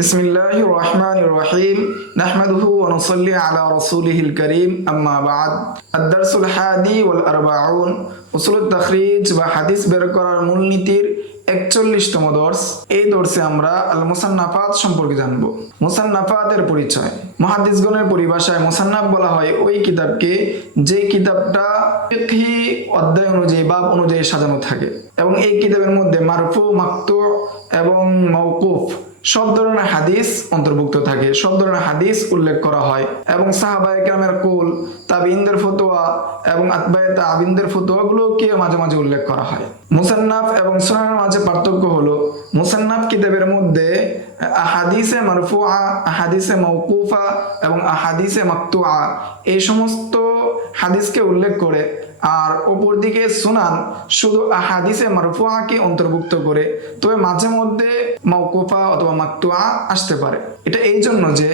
بسم الله الرحمن الرحيم نحمده ونصلي على رسوله الكريم أما بعد الدرس الحادي والأربعون উসুল তাখরিজ বা হাদিস বের করার মূলনীতির একচল্লিশতম দর্শ এই দর্শে আমরা আল মুসান্নাফাত সম্পর্কে জানব মুসান্নাফাতের পরিচয় মহাদিসগণের পরিভাষায় মুসান্নাফ বলা হয় ওই কিতাবকে যে কিতাবটা ফিকহি অধ্যায় অনুযায়ী বাব অনুযায়ী সাজানো থাকে এবং এই কিতাবের মধ্যে মারফু মাকতু এবং মৌকুফ সব ধরনের হাদিস অন্তর্ভুক্ত থাকে। সব ধরনের হাদিস উল্লেখ করা হয় এবং সাহাবায়ে কেরামের কুল তাবিনদের ফতোয়া এবং আতবায়ে তাবিনদের ফতোয়াগুলোকে মাঝে মাঝে উল্লেখ করা হয়। মুসান্নাফ এবং সুনানের মাঝে পার্থক্য হলো, মুসান্নাফ কিতাবের মধ্যে আহাদিসে মারফুয়া আহাদিসে মৌকুফা এবং আহাদিসে মাকতুআ, এই সমস্ত হাদিসকে উল্লেখ করে। আর ওপর দিকে সুনান শুধু আহাদিসে মারফুআকে অন্তর্ভুক্ত করে, তবে মাঝে মধ্যে মৌকুফা অথবা মাকতুআ আসতে পারে। এটা এই জন্য যে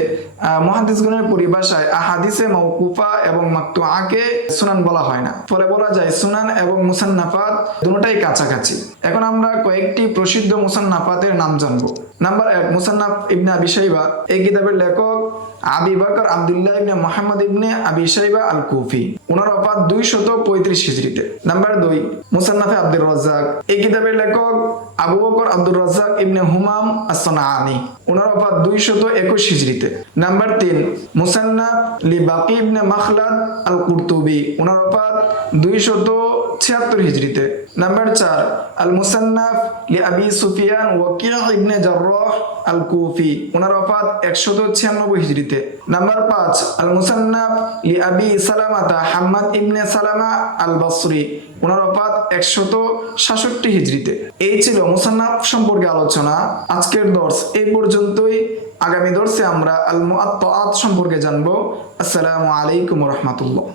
মহাদিসগণের পরিভাষায় আহাদিসে মৌকুফা এবং মাকতুআকে সুনান বলা হয় না। ফলে বলা যায় সুনান এবং মুসান্নাফাত দুটোটাই কাছাকাছি। এখন আমরা কয়েকটি প্রসিদ্ধ মুসান্নাফাতের নাম জানব। নাম্বার এক, মুসান্নাফ ইবনে আবি শাইবা। এই কিতাবের লেখক আবি বকর আব্দুল্লাহ ইবনে মোহাম্মদ ইবনে আবি শাইবা আল কুফি ওনার অপাত দুইশত পঁয়ত্রিশ হিজড়িতে। নাম্বার দুই, মুসান্নাফে আব্দুর রাজ্জাক। এই কিতাবের লেখক আবু বকর আব্দুর রাজ্জাক ইবনে হুমাম আসনাআনি ওনার অপাত দুইশত একুশ হিজড়িতে। নাম্বার তিন, মুসান্নাফ লি বাকি ইবনে মাখলাদ আল কুরতুবি ওনার অপাত দুইশত ছিয়াত্তর হিজড়িতে। নাম্বার চার আল মুসান্নাফ লি আবি সুফিয়ান ওয়াকিয়া ইবনে জাররাহ আল কুফি ওনার অফাত একশত ছিয়ানব্বই হিজড়িতে। নাম্বার পাঁচ আল মুসান্নাফ লি আবি সালামাতা হাম্মাদ ইবনে সালামা আল বসরি ওনার অফাত একশত সাতষট্টি হিজড়িতে। এই ছিল মুসান্নাফ সম্পর্কে আলোচনা। আজকের দর্শ এই পর্যন্তই। আগামী দর্শে আমরা আল মুআত্তাআত সম্পর্কে জানব। আসসালামু আলাইকুম রহমতুল্লাহ।